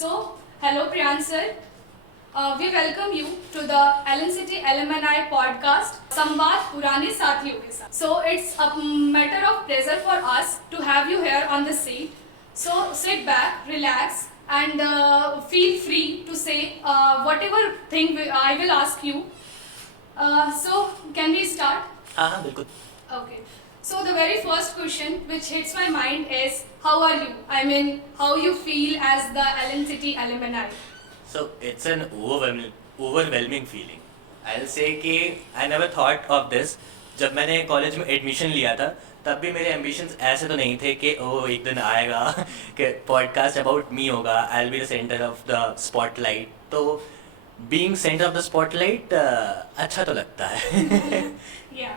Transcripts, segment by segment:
Hello Priyan sir. We welcome you to the Ellen City Alumni podcast, Samvad Purane Sathiyon ke saath. So it's a matter of pleasure for us to have you here on the seat. So sit back, relax, and feel free to say whatever thing I will ask you. So can we start? हाँ बिल्कुल. Okay. So the very first question which hits my mind is, how are you? I mean, how you feel as the Ellen City alumni? So it's an overwhelming feeling. I'll say कि I never thought of this. जब मैंने college में admission लिया था तब भी मेरे ambitions ऐसे तो नहीं थे कि ओह एक दिन आएगा कि पॉडकास्ट अबाउट मी होगा, I will be the centre of the spotlight. तो being centre of the spotlight अच्छा तो लगता है. Yeah.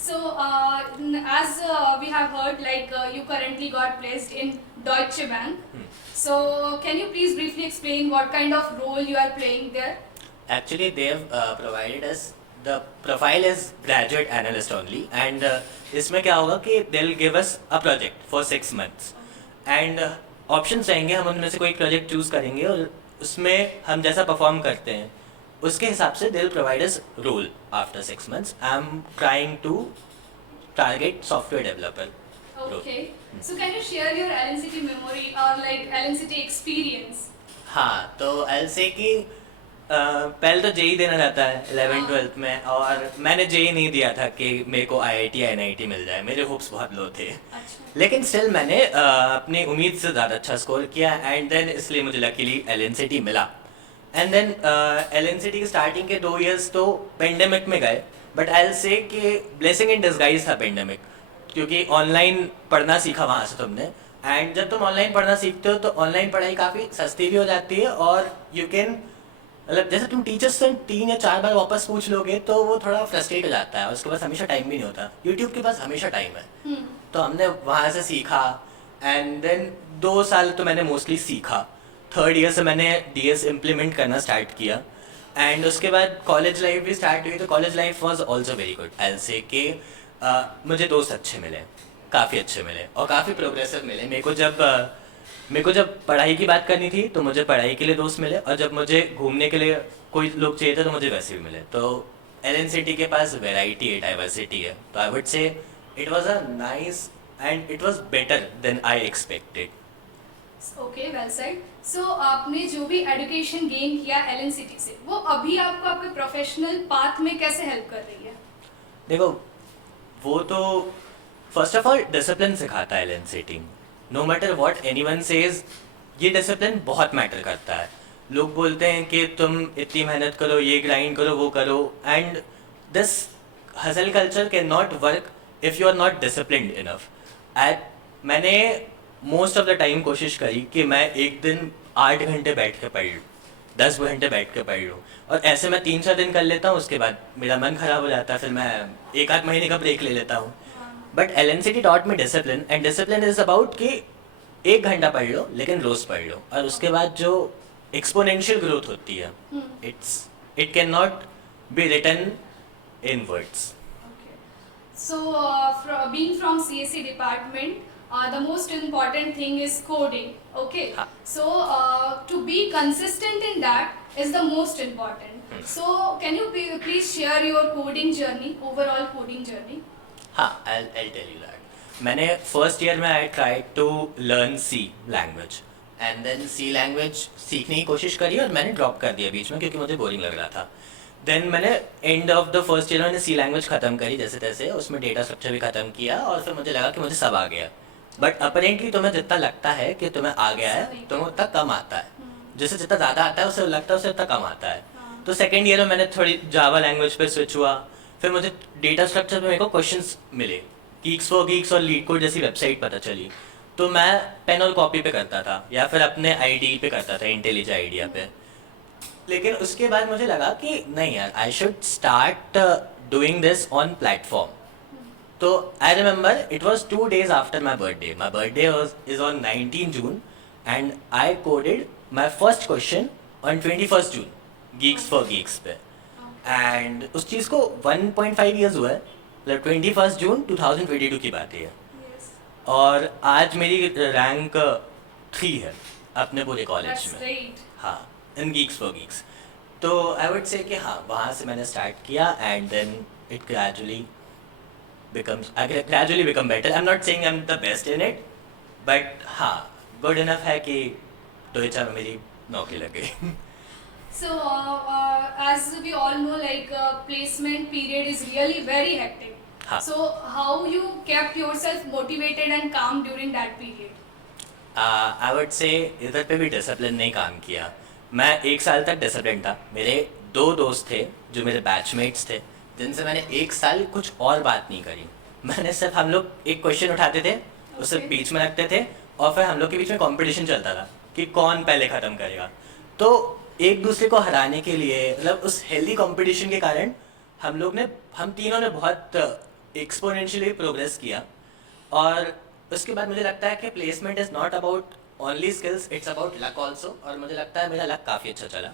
So as we have heard, like you currently got placed in Deutsche Bank. So can you please briefly explain what kind of role you are playing there? Actually, they have provided us the profile is graduate analyst only, and इसमें क्या होगा कि they'll give us a project for 6 months, and options रहेंगे. हम उनमें से कोई project choose करेंगे और उसमें हम जैसा परफॉर्म करते हैं उसके हिसाब से they'll provide us role after 6 months. I'm trying to target software developer role. Okay. So can you share your Ellen City memory or like Ellen City experience? हाँ, तो I'll say कि पहले तो जेई देना रहता है 11th-12th में, और मैंने जेई नहीं दिया था कि मेरे को आईआईटी या एनआईटी मिल जाए. मेरे होप्स बहुत लो थे. अच्छा. लेकिन स्टिल मैंने अपनी उम्मीद से ज़्यादा अच्छा स्कोर किया, एंड देन इसलिए मुझे लकीली एलन सिटी मिला. एंड देन एलन सिटी की स्टार्टिंग के 2 years तो पेंडेमिक में गए, बट आई विल से कि ब्लेसिंग इन डिस्गाइज था पेंडेमिक, क्योंकि ऑनलाइन पढ़ना सीखा वहाँ से तुमने. एंड जब तुम ऑनलाइन पढ़ना सीखते हो तो ऑनलाइन पढ़ाई काफ़ी सस्ती भी हो जाती है, और यू कैन मतलब जैसे तुम टीचर्स से 3 या 4 बार वापस पूछ लोगे तो वो थोड़ा फ्रस्ट्रेट हो जाता है, और उसके पास हमेशा टाइम भी नहीं होता. यूट्यूब के पास हमेशा टाइम है. तो हमने वहाँ से सीखा, एंड देन 2 साल तो मैंने मोस्टली सीखा. 3rd year से मैंने डीएस इम्प्लीमेंट करना स्टार्ट किया, एंड उसके बाद कॉलेज लाइफ भी स्टार्ट हुई. तो college life was also very good. I will say कि मुझे दोस्त अच्छे मिले, काफ़ी अच्छे मिले, और काफ़ी प्रोग्रेसिव मिले. मेरे को जब पढ़ाई की बात करनी थी तो मुझे पढ़ाई के लिए दोस्त मिले, और जब मुझे घूमने के लिए कोई लोग चाहिए थे तो मुझे वैसे भी मिले. तो एलन सिटी के पास वेराइटी है, डाइवर्सिटी है. तो I would say it was a nice and it was better than I expected. Okay, well said. So आपने जो भी एजुकेशन गेन किया एलन सिटी से, वो अभी आपको आपके प्रोफेशनल पाथ में कैसे हेल्प कर रही है? देखो, वो तो फर्स्ट ऑफ ऑल डिसिप्लिन सिखाता है L N C T. No matter what anyone says, ये डिसिप्लिन बहुत मैटर करता है. लोग बोलते हैं कि तुम इतनी मेहनत करो, ये ग्राइंड करो, वो करो, and this hustle culture can not work if you are not disciplined enough. मैंने मोस्ट ऑफ द टाइम कोशिश करी कि मैं एक दिन 8 घंटे बैठ के पढ़ लूँ, 10 घंटे बैठ के पढ़ लूँ, और ऐसे मैं 3-4 दिन कर लेता हूँ. उसके बाद मेरा मन ख़राब हो जाता है, फिर मैं 1-8 महीने का ब्रेक ले लेता हूँ. बट एलन सिटी टॉट में discipline, and discipline is about कि 1 घंटा पढ़ लो लेकिन रोज़ पढ़ लो, और उसके बाद जो एक्सपोनेंशियल ग्रोथ होती है, it can not be written in words. So, being from CSE department, the most important thing is coding. Okay. So, to be consistent in that is the most important. So, can you please share your coding journey, overall coding journey? हाँ, I'll tell you that. मैंने first year में I try to learn C language, and then C language सीखने की कोशिश करी, और मैंने drop कर दिया बीच में क्योंकि मुझे बोरिंग लग रहा था. देन मैंने end of the first year मैंने सी लैंग्वेज ख़त्म करी जैसे तैसे, उसमें डेटा स्ट्रक्चर भी ख़त्म किया, और फिर मुझे लगा कि मुझे सब आ गया. बट अपरेंटली तुम्हें जितना लगता है कि तुम्हें आ गया है, तुम्हें उतना कम आता है. जिससे जितना ज़्यादा आता है उससे लगता है उससे उतना कम आता है. तो सेकेंड ईयर में मैंने थोड़ी जावा लैंग्वेज पे स्विच हुआ. फिर मुझे डेटा स्ट्रक्चर में मेरे को क्वेश्चंस मिले, गीक्स फॉर गीक्स और लीड कोड जैसी वेबसाइट पता चली. तो मैं पेन और कॉपी पे करता था, या फिर अपने आईडी पे करता था, इंटेलिज आइडिया पे. लेकिन उसके बाद मुझे लगा कि नहीं यार, I should start doing this on platform. So I remember it was 2 days after my birthday. My birthday is on 19 June, and I coded my first question on 21 June GeeksforGeeks पे. And उस चीज़ को 1.5 years हुआ है, मतलब 21 June 2022 की बात है. Yes. और आज मेरी रैंक 3 है अपने पूरे कॉलेज That's में। great. हाँ, इन गीक्स फॉर गीक्स। तो आई वुड से कि हाँ, वहाँ से मैंने स्टार्ट किया and then it gradually become better. I am not saying I am the best in it, but हाँ, गुड इनफ है कि 2 4 में मेरी नौकरी लग गई। So, as we all know, like placement period is really very hectic. हाँ। So, how you kept yourself motivated and calm during that period? I would से इधर पे भी डिसिप्लिन नहीं काम किया। मैं 1 साल तक डिसिप्लिन था। मेरे 2 दोस्त थे जो मेरे बैचमेट्स थे, जिनसे मैंने 1 साल कुछ और बात नहीं करी। मैंने सिर्फ, हम लोग एक क्वेश्चन उठाते थे, उसे Okay. बीच में रखते थे और फिर हम लोग के बीच में कंपटीशन चलता था कि कौन पहले ख़त्म करेगा। तो एक दूसरे को हराने के लिए, मतलब उस हेल्दी कंपटीशन के कारण हम तीनों ने बहुत एक्सपोनेंशियली प्रोग्रेस किया। और उसके बाद मुझे लगता है कि placement is not about only skills, it's about luck also. और मुझे लगता है मेरा लक काफ़ी अच्छा चला,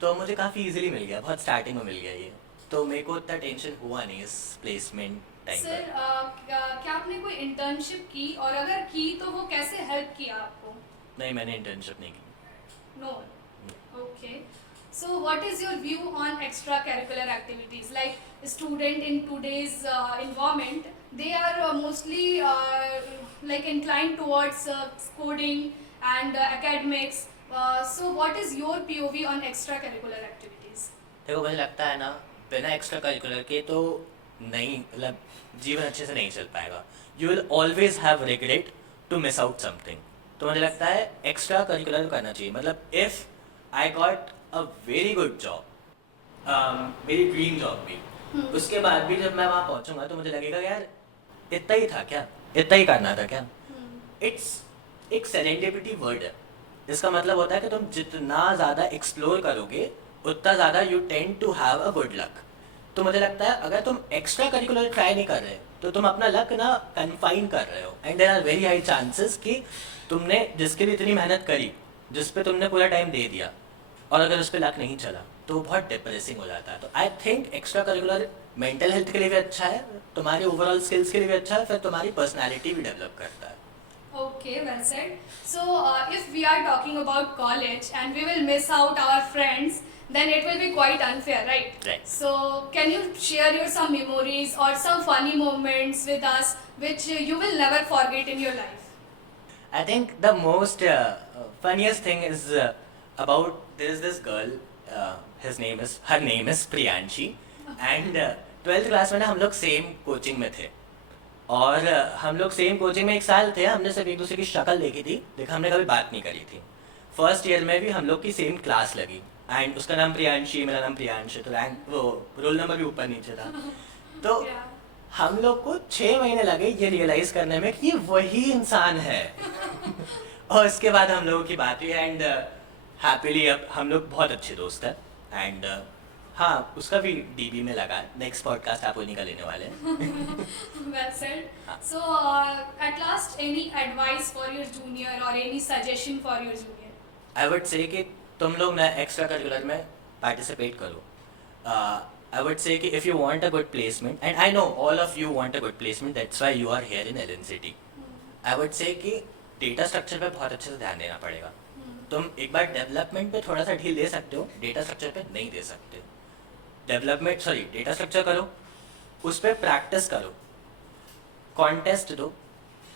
तो मुझे काफ़ी इजीली मिल गया, बहुत स्टार्टिंग में मिल गया ये। तो मेरे को इतना टेंशन हुआ नहीं इस प्लेसमेंट टाइम सर, पर। क्या आपने कोई इंटर्नशिप की, और अगर की तो वो कैसे हेल्प किया आपको? नहीं, मैंने इंटर्नशिप नहीं की। No. Okay. So, what is your view on extracurricular activities? Like student in today's environment, they are mostly like inclined towards coding and academics. So, what is your POV on extracurricular activities? देखो, मुझे लगता है ना, बिना extra curricular के तो नहीं, मतलब जीवन अच्छे से नहीं चल पाएगा। You will always have regret to miss out something. तो मुझे लगता है एक्स्ट्रा करिकुलर करना चाहिए। मतलब if I got a very good job, मेरी ड्रीम जॉब भी, उसके बाद भी जब मैं वहाँ पहुँचूंगा तो मुझे लगेगा यार इतना ही था क्या, इतना ही करना था क्या। इट्स एक सेरेंडिपिटी वर्ड है। इसका मतलब होता है कि तुम जितना ज़्यादा एक्सप्लोर करोगे उतना ज़्यादा you tend to have a good luck. तो मुझे लगता है अगर तुम एक्स्ट्रा करिकुलर ट्राई नहीं कर रहे तो तुम अपना लक ना कन्फाइन कर रहे हो, and there are very high chances कि तुमने जिसके लिए इतनी मेहनत करी, जिस पे तुमने पूरा टाइम दे दिया, और अगर उस पर लक नहीं चला तो बहुत डिप्रेसिंग हो जाता है। तो I think extra curricular mental health के लिए भी अच्छा है, तुम्हारी ओवरऑल स्किल्स के लिए भी अच्छा है, फिर तुम्हारी पर्सनैलिटी भी डेवलप करता है। Okay, well said. So, if we are talking about college and we will miss out our friends, then it will be quite unfair, right? Right. So, can you share your some memories or some funny moments with us which you will never forget in your life? I think the most funniest thing is about, there is this girl, her name is Priyanshi, and 12th class में ना हम लोग same coaching में थे, और हम लोग same coaching में 1 साल थे। हमने सिर्फ एक दूसरे की शक्ल देखी थी, लेकिन हमने कभी बात नहीं करी थी। फर्स्ट ईयर में भी हम लोग की सेम क्लास लगी, एंड उसका नाम प्रियांशी, मेरा नाम प्रियांश है, तो रैंक वो रोल नंबर भी ऊपर नीचे था। तो Yeah. हम लोग को 6 महीने लगे ये रियलाइज करने में कि ये वही इंसान है। और उसके बाद हम लोगों की बात हुई, एंड हैप्पीली अब हम लोग बहुत अच्छे दोस्त हैं। एंड हाँ, उसका भी डीबी में लगा है। नेक्स्ट पॉडकास्ट आप उन्हीं का लेने वाले हैं। Well said. So, at last, any advice for your junior or any suggestion for your junior? I would say कि तुम लोग ना एक्स्ट्रा करिकुलर में पार्टिसिपेट करो। आई वुड से कि if you want a good placement, and I know all of you want a good placement, that's why you are here in LNCT। I would say कि data structure पे बहुत अच्छे से ध्यान देना पड़ेगा। तुम एक बार डेवलपमेंट पे थोड़ा सा ढील दे सकते हो, डेटा स्ट्रक्चर पे नहीं दे सकते। डेटा स्ट्रक्चर करो, उस पर प्रैक्टिस करो, कॉन्टेस्ट दो,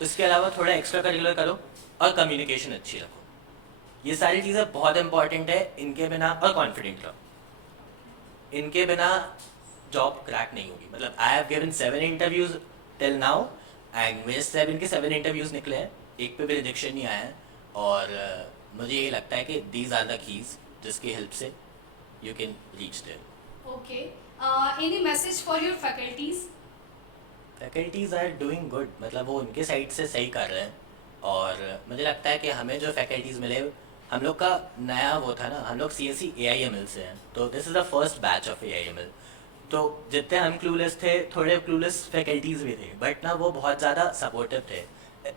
उसके अलावा थोड़ा एक्स्ट्रा करिकुलर करो, और कम्युनिकेशन अच्छी रखो। ये सारी चीज़ें बहुत इंपॉर्टेंट है। इनके बिना, और कॉन्फिडेंट रहो, इनके बिना जॉब क्रैक नहीं होगी। मतलब I have given 7 interviews till now, and मेरे 7 के 7 इंटरव्यूज निकले हैं, एक पे भी रिजेक्शन नहीं आया है। और मुझे ये लगता है कि दीज आर द कीज जिसकी हेल्प से you can reach there. Okay. Any message for your faculties? Faculties are doing good, मतलब वो उनके साइड से सही कर रहे हैं। और मुझे लगता है कि हमें जो फैकल्टीज़ मिले, हम लोग का नया वो था ना, हम लोग CSE AIML से हैं, तो this is the first batch of AIML। तो जितने हम क्लूलेस थे, थोड़े क्लूलेस फैकल्टीज़ भी थे, बट ना वो बहुत ज़्यादा सपोर्टिव थे।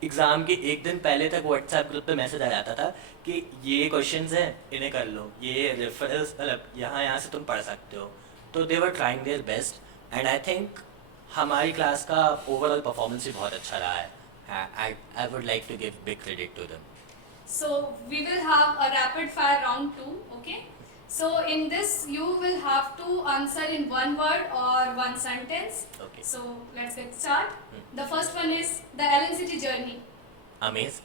एग्ज़ाम के एक दिन पहले तक व्हाट्सएप ग्रुप पे मैसेज आ जाता था कि ये क्वेश्चंस हैं, इन्हें कर लो, ये रेफरेंस, मतलब यहाँ से तुम पढ़ सकते हो। तो they were trying their best, and I think हमारी क्लास का ओवरऑल परफॉर्मेंस भी बहुत अच्छा रहा है। I would like to give big credit to them. So we will have a rapid fire round 2, okay? So in this you will have to answer in one word or one sentence. Okay. So let's get started. The first one is the Allen City journey. Amazing.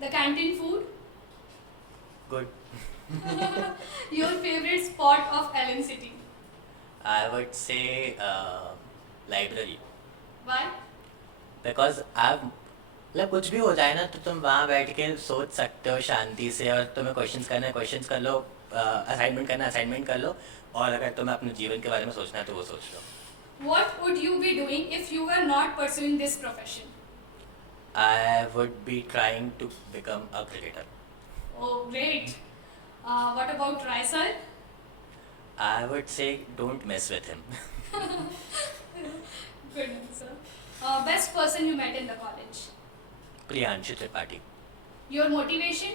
The canteen food. Good. Your favorite spot of Allen City. I would say library. Why? Because आप मतलब कुछ भी हो जाए ना तो तुम वहाँ बैठ के सोच सकते हो शांति से, और तुम्हें क्वेश्चंस करना है क्वेश्चंस कर लो, असाइनमेंट करना है असाइनमेंट कर लो, और अगर तुम्हें अपने जीवन के बारे में सोचना है तो वो सोच लो. What would you be doing if you were not pursuing this profession? I would be trying to become a cricketer. Oh, great. What about Rai sir? I would say don't mess with him. Good answer. Best person you met in the college. Priyanshu Tripathi. Your motivation?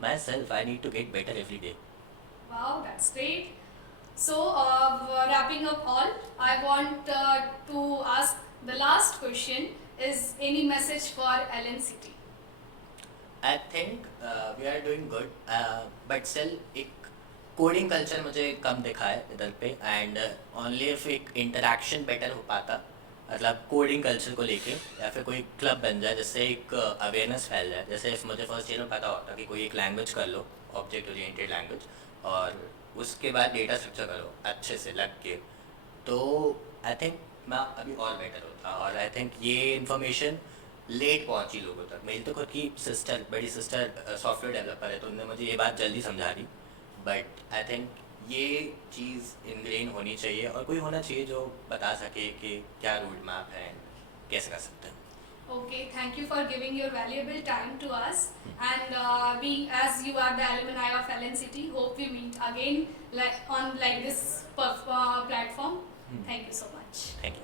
Myself, I need to get better every day. Wow, that's great. So, wrapping up all, I want to ask the last question is any message for Allen City? I think we are doing good, but still एक coding culture मुझे कम दिखा है इधर पे, and only if एक interaction better हो पाता, मतलब कोडिंग कल्चर को लेके, या फिर कोई क्लब बन जाए जिससे एक अवेयरनेस फैल जाए. जैसे if मुझे फर्स्ट ईयर में पता होता कि कोई एक लैंग्वेज कर लो, ऑब्जेक्ट ओरिएंटेड लैंग्वेज, और उसके बाद डेटा स्ट्रक्चर करो अच्छे से लग के, तो आई थिंक मैं अभी और बेटर होता. और आई थिंक ये इन्फॉर्मेशन लेट पहुंची लोगों तक. मेरी तो खुद की सिस्टर, बड़ी सिस्टर सॉफ्टवेयर डेवलपर है, तो उन्होंने मुझे ये बात जल्दी समझा दी. बट आई थिंक ये चीज़ इनग्रेन होनी चाहिए, और कोई होना चाहिए जो बता सके कि क्या रोड मैप है, कैसे कर सकते हैं. Okay, thank you for giving your valuable time to us. And being as you are the alumni of Allen City, hope we meet again on this platform. Thank you so much. Thank you.